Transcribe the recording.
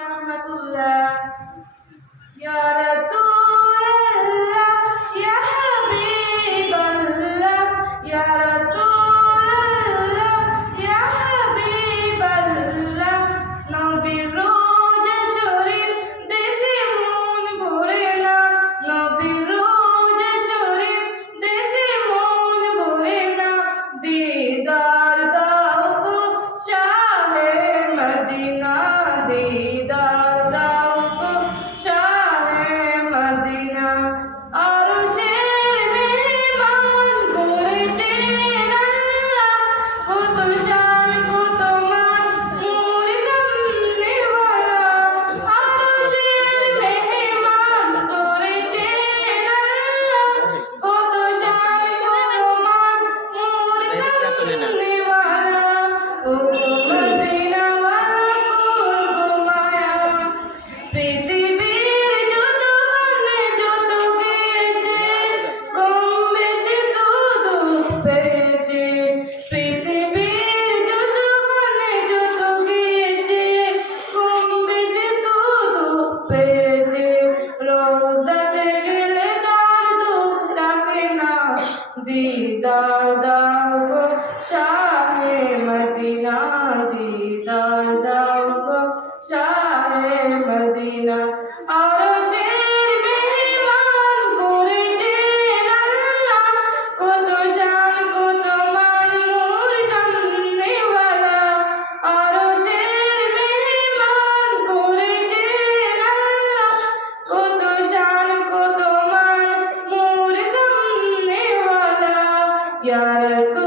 رحمة الله. The. পেয়েছে রোজাতে গেলে তার দুঃখ থাকে না দিদার দাও গো শাহে মদিনা দিদার দাও গো শাহে মদিনা আর সে I got a.